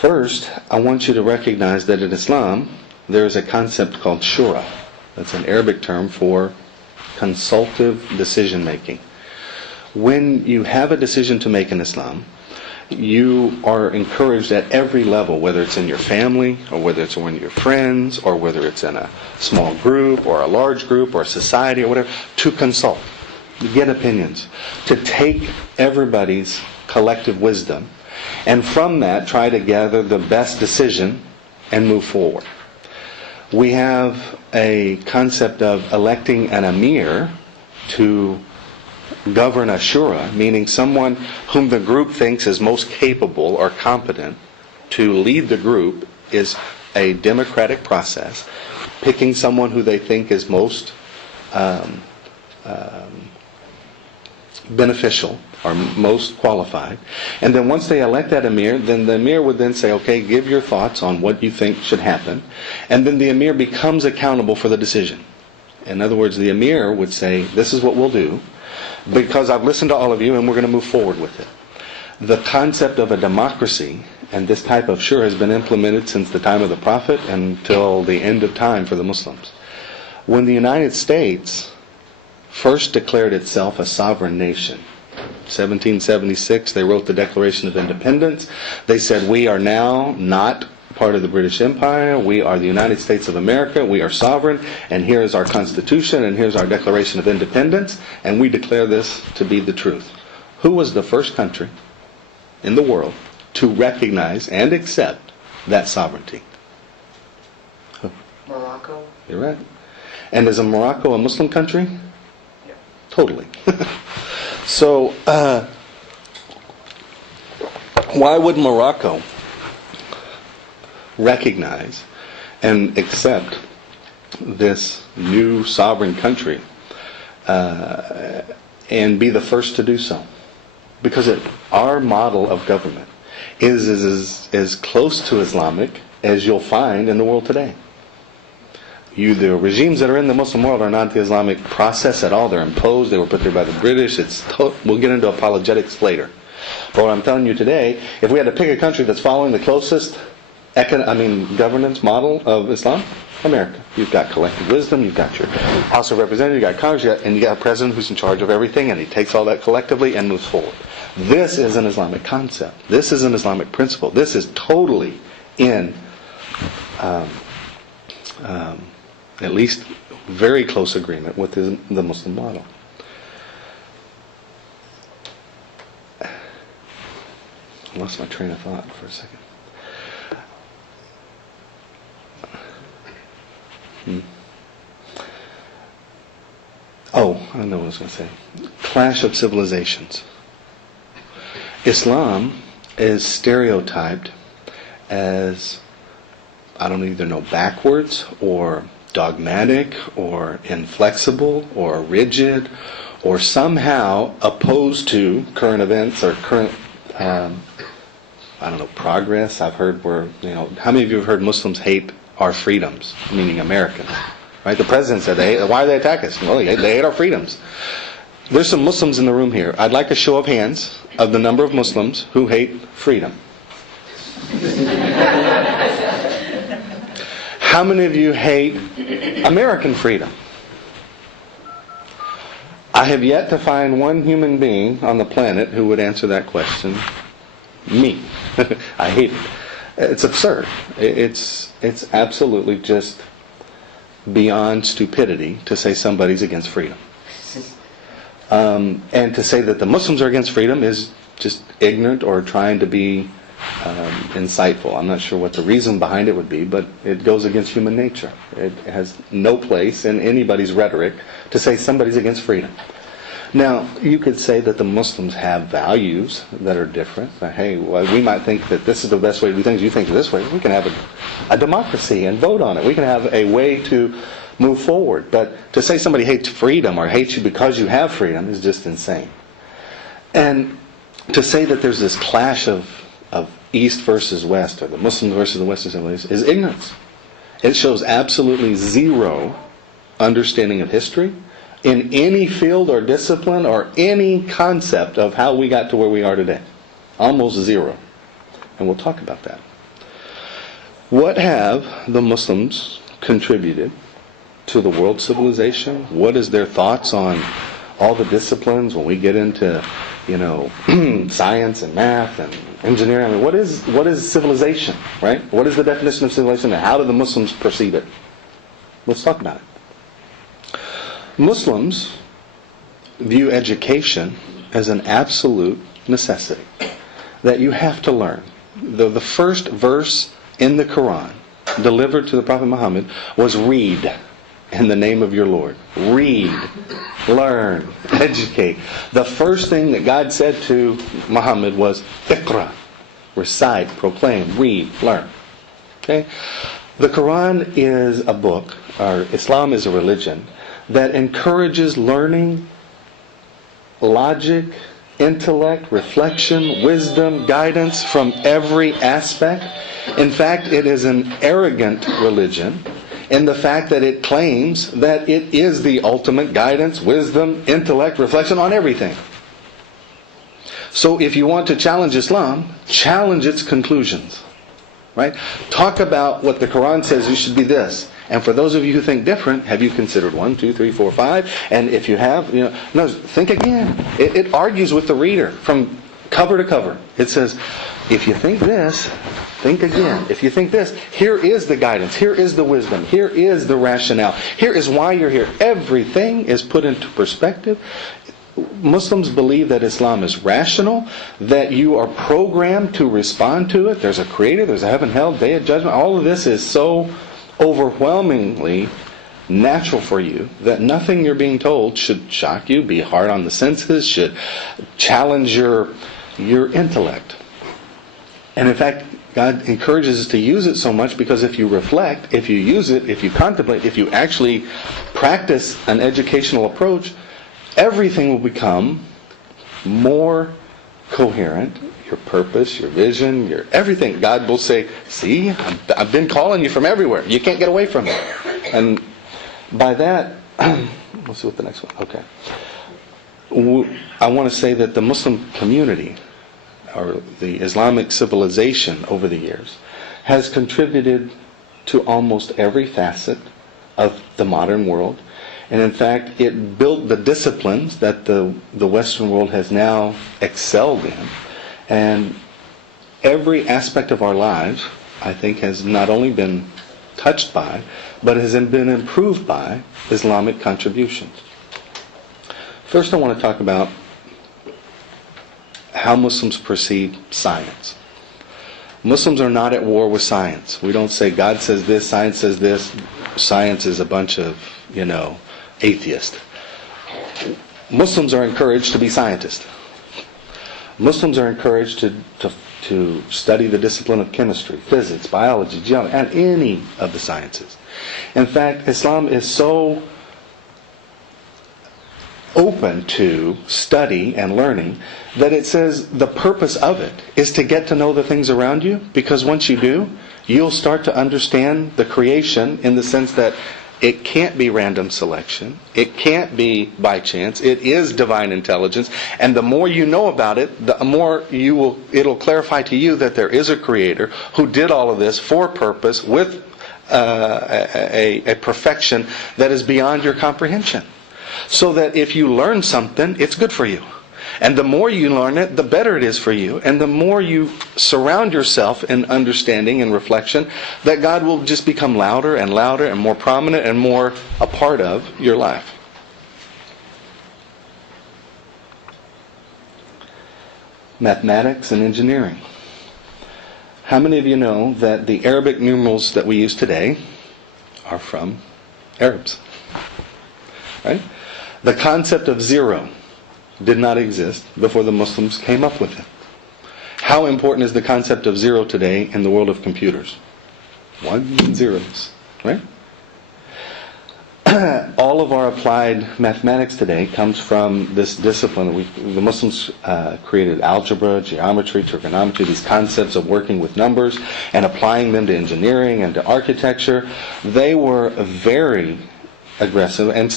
First, I want you to recognize that in Islam, there is a concept called shura. That's an Arabic term for consultative decision making. When you have a decision to make in Islam, you are encouraged at every level, whether it's in your family, or whether it's one of your friends, or whether it's in a small group, or a large group, or a society, or whatever, to consult, to get opinions, to take everybody's collective wisdom, and from that try to gather the best decision and move forward. We have a concept of electing an emir to govern a shura, meaning someone whom the group thinks is most capable or competent to lead the group, is a democratic process, picking someone who they think is most beneficial or most qualified. And then once they elect that emir, then the emir would then say, okay, give your thoughts on what you think should happen. And then the emir becomes accountable for the decision. In other words, the emir would say, this is what we'll do, because I've listened to all of you and we're going to move forward with it. The concept of a democracy and this type of shura has been implemented since the time of the Prophet until the end of time for the Muslims. When the United States first declared itself a sovereign nation, 1776, they wrote the Declaration of Independence. They said, we are now not part of the British Empire. We are the United States of America. We are sovereign. And here is our Constitution. And here's our Declaration of Independence. And we declare this to be the truth. Who was the first country in the world to recognize and accept that sovereignty? Morocco. You're right. And is Morocco a Muslim country? Yeah. Totally. So, why would Morocco recognize and accept this new sovereign country and be the first to do so? Because our model of government is as close to Islamic as you'll find in the world today. The regimes that are in the Muslim world are not the Islamic process at all. They're imposed. They were put there by the British. We'll get into apologetics later. But what I'm telling you today, if we had to pick a country that's following the closest governance model of Islam, America. You've got collective wisdom. You've got your House of Representatives. You've got Congress. And you've got a president who's in charge of everything, and he takes all that collectively and moves forward. This is an Islamic concept. This is an Islamic principle. This is totally in at least very close agreement with the Muslim model. I lost my train of thought for a second. Oh, I know what I was going to say. Clash of civilizations. Islam is stereotyped as, I don't either know, backwards or dogmatic or inflexible or rigid or somehow opposed to current events or current progress. I've heard how many of you have heard Muslims hate our freedoms, meaning Americans? Right? The president said, why do they attack us? Well, they hate our freedoms. There's some Muslims in the room here. I'd like a show of hands of the number of Muslims who hate freedom. How many of you hate American freedom? I have yet to find one human being on the planet who would answer that question. Me. I hate it. It's absurd. It's absolutely just beyond stupidity to say somebody's against freedom. And to say that the Muslims are against freedom is just ignorant or trying to be insightful. I'm not sure what the reason behind it would be, but it goes against human nature. It has no place in anybody's rhetoric to say somebody's against freedom. Now, you could say that the Muslims have values that are different. Hey, well, we might think that this is the best way to do things. You think this way. We can have a democracy and vote on it. We can have a way to move forward. But to say somebody hates freedom or hates you because you have freedom is just insane. And to say that there's this clash of East versus West, or the Muslims versus the Western civilizations, is ignorance. It shows absolutely zero understanding of history in any field or discipline or any concept of how we got to where we are today. Almost zero. And we'll talk about that. What have the Muslims contributed to the world civilization? What is their thoughts on all the disciplines when we get into, science and math and engineering? I mean, what is civilization, right? What is the definition of civilization, and how do the Muslims perceive it? Let's talk about it. Muslims view education as an absolute necessity that you have to learn. The first verse in the Quran delivered to the Prophet Muhammad was read in the name of your Lord. Read, learn, educate. The first thing that God said to Muhammad was Iqra, recite, proclaim, read, learn. Okay? The Quran is a book, or Islam is a religion, that encourages learning, logic, intellect, reflection, wisdom, guidance from every aspect. In fact, it is an arrogant religion in the fact that it claims that it is the ultimate guidance, wisdom, intellect, reflection on everything. So if you want to challenge Islam, challenge its conclusions. Right? Talk about what the Quran says you should be this. And for those of you who think different, have you considered 1, 2, 3, 4, 5? And if you have, no, think again. It argues with the reader from cover to cover. It says, if you think this, think again. If you think this, here is the guidance. Here is the wisdom. Here is the rationale. Here is why you're here. Everything is put into perspective. Muslims believe that Islam is rational, that you are programmed to respond to it. There's a creator, there's a heaven, hell, day of judgment. All of this is so overwhelmingly natural for you that nothing you're being told should shock you, be hard on the senses, should challenge your intellect. And in fact, God encourages us to use it so much because if you reflect, if you use it, if you contemplate, if you actually practice an educational approach, everything will become more coherent. Your purpose, your vision, your everything. God will say, see, I've been calling you from everywhere. You can't get away from it. And by that, let's see what the next one. Okay. I want to say that the Muslim community, or the Islamic civilization over the years, has contributed to almost every facet of the modern world. And in fact, it built the disciplines that the Western world has now excelled in. And every aspect of our lives, I think, has not only been touched by, but has been improved by Islamic contributions. First, I want to talk about how Muslims perceive science. Muslims are not at war with science. We don't say God says this, science says this. Science is a bunch of, atheists. Muslims are encouraged to be scientists. Muslims are encouraged to study the discipline of chemistry, physics, biology, geology, and any of the sciences. In fact, Islam is so open to study and learning that it says the purpose of it is to get to know the things around you, because once you do, you'll start to understand the creation in the sense that it can't be random selection. It can't be by chance. It is divine intelligence. And the more you know about it, the more it'll clarify to you that there is a creator who did all of this for purpose with a perfection that is beyond your comprehension. So that if you learn something, it's good for you. And the more you learn it, the better it is for you. And the more you surround yourself in understanding and reflection, that God will just become louder and louder and more prominent and more a part of your life. Mathematics and engineering. How many of you know that the Arabic numerals that we use today are from Arabs? Right? The concept of zero did not exist before the Muslims came up with it. How important is the concept of zero today in the world of computers? 1s and zeros, right? All of our applied mathematics today comes from this discipline. The Muslims created algebra, geometry, trigonometry, these concepts of working with numbers and applying them to engineering and to architecture. They were very aggressive and